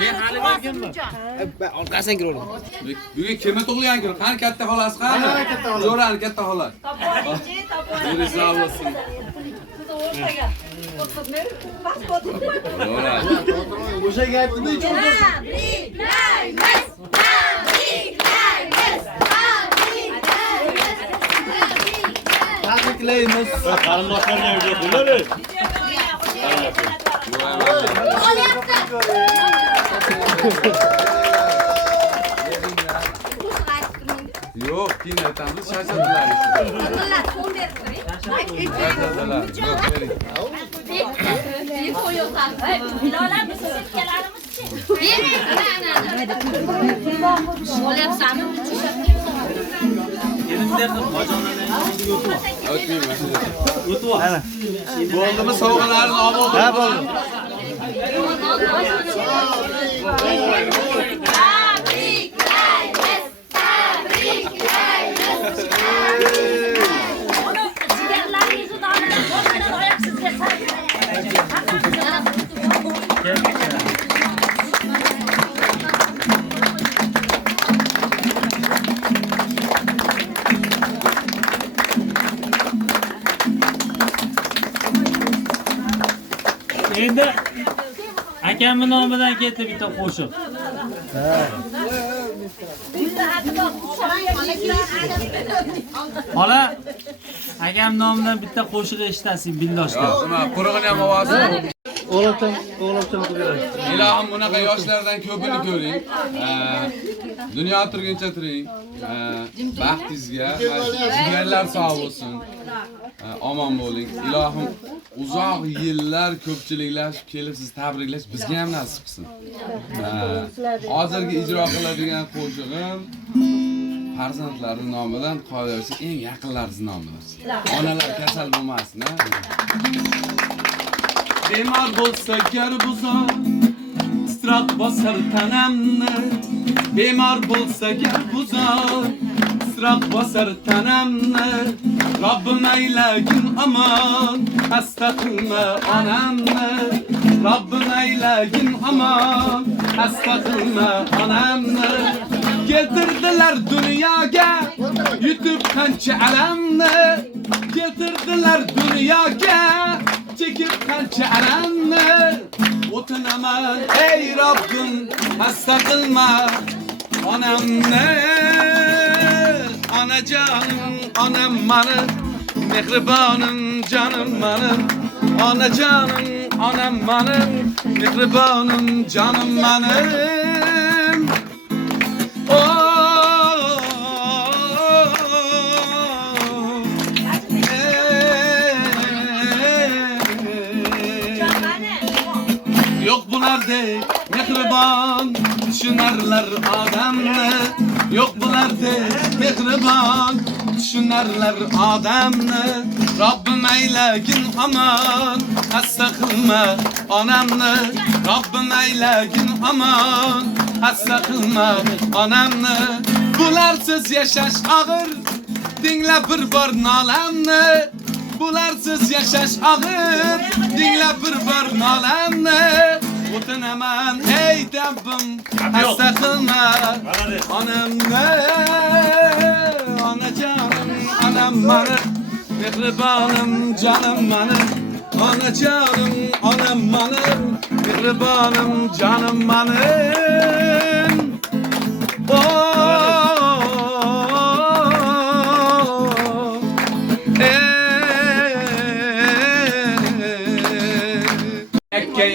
Men hali berganman. Orqasidan kiraverdim. Bugun kimni tug'ilgan kuni? Qani katta xolasi qani? Jo'rani katta xola. To'g'ri sog' bo'lsin. O'sha gapni tabriklaymiz. Qarindoshlarga o'rgatdilar. Yo'q, keyin aytamiz, shashadilar. Bo'ldimi sovg'alarini olib oldim. Ha, bo'ldi. Endi akamning nomidan ketdi bitta qo'shiq. Xola, akam nomidan bitta qo'shiq eshitasiz billoshlar. Nima, qurug'ini ham ovozi. O'g'lobchan qilib. Ilohim bunaqa yoshlardan ko'pini ko'ring. Dunyo turguncha turing. Baxtingizga, jigarlar sog' bo'lsin. Omon bo'ling. Ilohim uzoq yillar ko'pchiliklashib kelib sizni tabriklash bizga ham nasib qilsin. Hozirgi ijro qiladigan qo'shig'im farzandlari nomidan, qolaversa eng yaqinlarining nomidan. Onalar kasal bo'lmasin, ha. Bemor bo'lsa gar buzor, istroq bosar tanamni. Bemor bo'lsa gar buzor, isroq bosar tanamni. Robbim aylagin amon, xasta qilma onamni. Robbim aylagin amon, xasta qilma onamni. Keltirdilar dunyoga, yutib qancha alamni. Keltirdilar dunyoga, çekip qancha alamni. O'tinaman ey Robbim, xasta qilma onamni. Onajonim, onam mani, mehribonim, jonim mani. Onajonim, onam mani, mehribonim, jonim mani. Yok bularda mehribon düşünerler adamni. Yok bularda mehribon düşünerler adamni. Rabbim aylagin aman, xasta qilma onamni. Rabbim aylagin aman, xasta qilma onamni. Bularsiz yashash og'ir, dinglab bir bor nolamni. Bularsiz yashash og'ir, dinglab bir bor nolamni. O'tinaman ey Rabbim, xasta qilma onamni. Onajonim, onam mani, mehribonim, jonim mani. Onajonim, onam mani, mehribonim, jonim mani.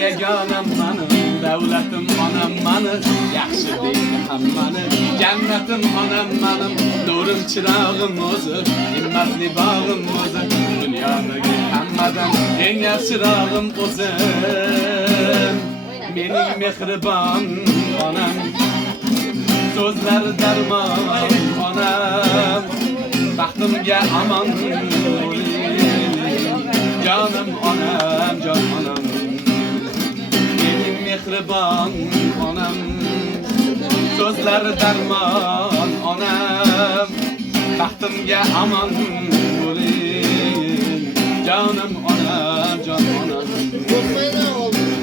Yagonam mani, davlatim onam mani, yaxshi deydi hammani. Jannatim onam mani, nurim chirog'im o'zi, himmatli bog'im o'zi. Dunyodagi hammadan eng yaxshirog'im o'zi. Mening mehribon onam, so'zlari darmon onam. Baxtimga amon bo'ling, jonim onam, jon onam. Mehribon onam, so'zlari darmon onam. Baxtimga amon bo'ling, jonim onam, jon onam.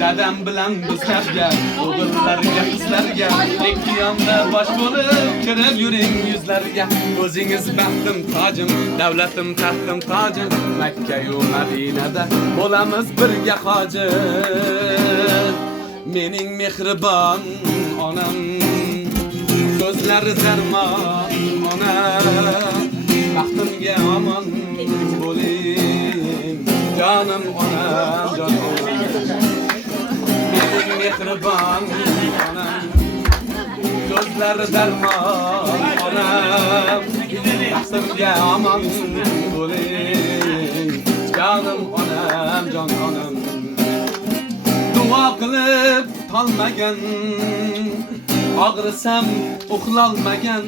qadam bilan bizlarga, o'g'illarga, qizlarga, ikki yonda bosh bo'lib kirib yuring yuzlarga. O'zingiz baxtim tojim, davlatim taxtim tojim, Makka yu Madinada bo'lamiz birga hoji. Mening mehribon onam, ko'zlari darmon onam, baxtimga omon bo'ling, jonim onam, jonim onam. Mening mehribon onam, ko'zlari darmon onam, baxtimga omon bo'ling, jonim onam, jon onam. Duo qilib tolmagan, og'risam uxlolmagan,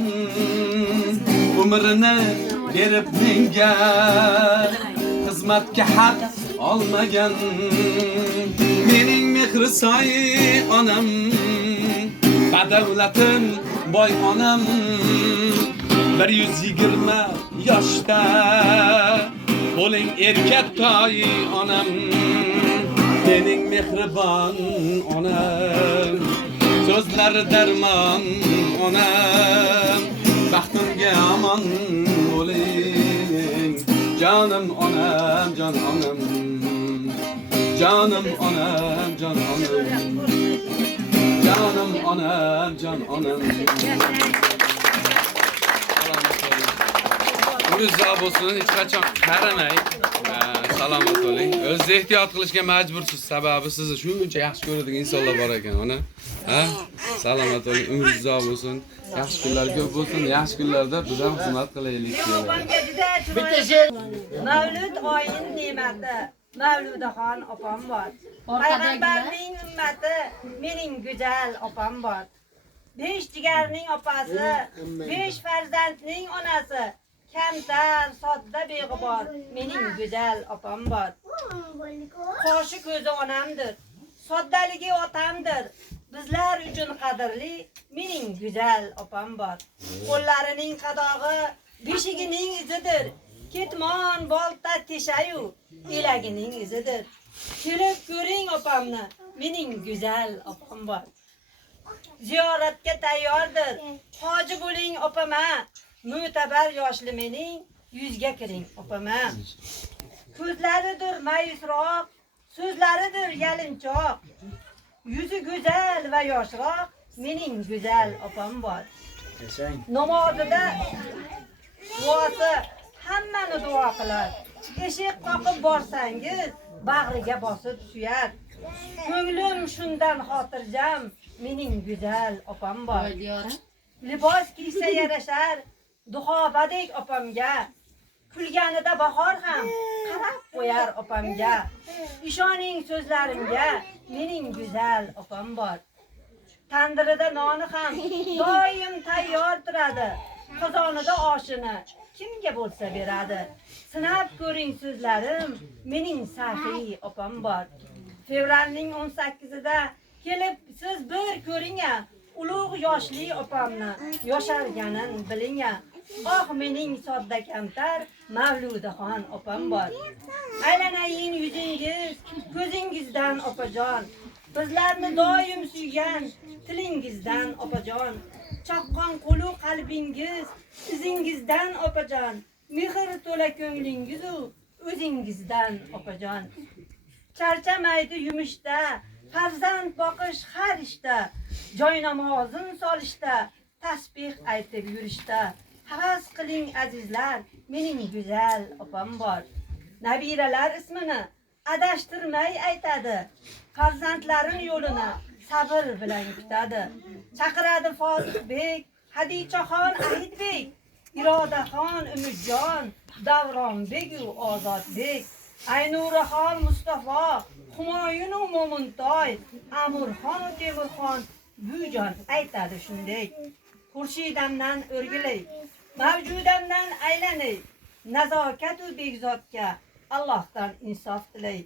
umrini berib menga xizmatga haq olmagan. Mening mehri soyi onam, badavlatim boy onam, 120 yoshda bo'ling erkak toy onam. Mening mehribon onam, so'zlari darmon onam, baxtimga omon bo'ling, jonim onam, jon onam, jonim onam, jon onam, jonim onam, jon onam. Umringiz bo'lsin, hech qachon qaramang. Salomat bo'ling. O'zingiz ehtiyot qilishga majbursiz, sababi sizni shuncha yaxshi ko'radigan insonlar bor ekan, ona. Ha? Salomat bo'ling, umringiz bo'lsin. Yaxshi kunlar ko'p bo'lsin. Yaxshi kunlarda biz ham xizmat qilaylik. Bitta she'r. Mavlud oyin ne'mati, Mavludaxon opam bor. Payg'ambarning ummati, mening go'zal opam bor. 5 jigarning opasi, 5 farzandning onasi, kamtar, sodda beg'ubor, mening go'zal opam bor. Qoshi ko'zi onamdir, soddaligi otamdir, bizlar uchun qadrli, mening go'zal opam bor. Qo'llarining qadog'i beshigining izidir, ketmon bolta teshayu elagining izidir. Kelib ko'ring opamni, mening go'zal opam bor. Ziyoratga tayyordir, hoji bo'ling opama, mo'tabar yoshli mening yuzga kiring opama. Ko'zlaridir mayusroq, so'zlaridir yalinchoq, yuzi go'zal va yoshroq, mening go'zal opam bor. Namozida duosi hammani duo qilar. Eshik qoqib borsangiz, bag'riga bosib suyar. Ko'nglim shundan xotirjam, mening go'zal opam bor. Libos kiysa yarashar, duxobadek opamga, kulganida bahor ham qarab qo'yar opamga. Ishoning so'zlarimga, mening go'zal opam bor. Tandirida noni ham doim tayyor turadi, qozonida oshini kimga bo'lsa beradi. Sinab ko'ring so'zlarim, mening saxiy opam bor. Fevralning 18ida kelib siz bir ko'ringa, ulug' yoshli opamni yosharganin bilinga. Oh mening sodda kamtar Mavludaxon opam bor. Aylanayin yuzingiz, ko'zingizdan opajon, bizlarni doim suygan tilingizdan opajon. Chaqqon qo'lu qalbingiz, izingizdan opajon, mehr to'la ko'nglingiz u o'zingizdan opajon. Charchamaydi yumishda, farzand boqish har ishda, joy namozin solishda, tasbih aytib yurishda. Havas qiling azizlar, mening go'zal opam bor. Nabiralar ismini adashtirmay aytadi, farzandlarin yo'lini sabr bilan kutadi. Chaqiradi Fotihbek, Hadichaxon Ahidbek, Irodaxon Umidjon, Davronbek u Ozodbek, Aynuraxon Mustafa, Humoyun u Mo'mintoy, Amurxon u Temurxon, bujon aytadi shunday. Xurshidamdan o'rgilay, mavjudamdan aylanay, nazokat u begzodga Allohdan insof tilay.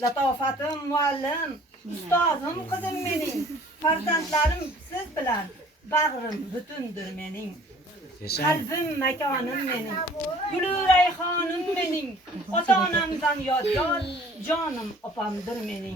Latofatim muallim, ustozim qizim mening, farzandlarim siz bilan bag'rim butundir mening. Qalbim makonim mening, gulu rayhonim mening, ota-onamdan yodgor, jonim opamdir mening.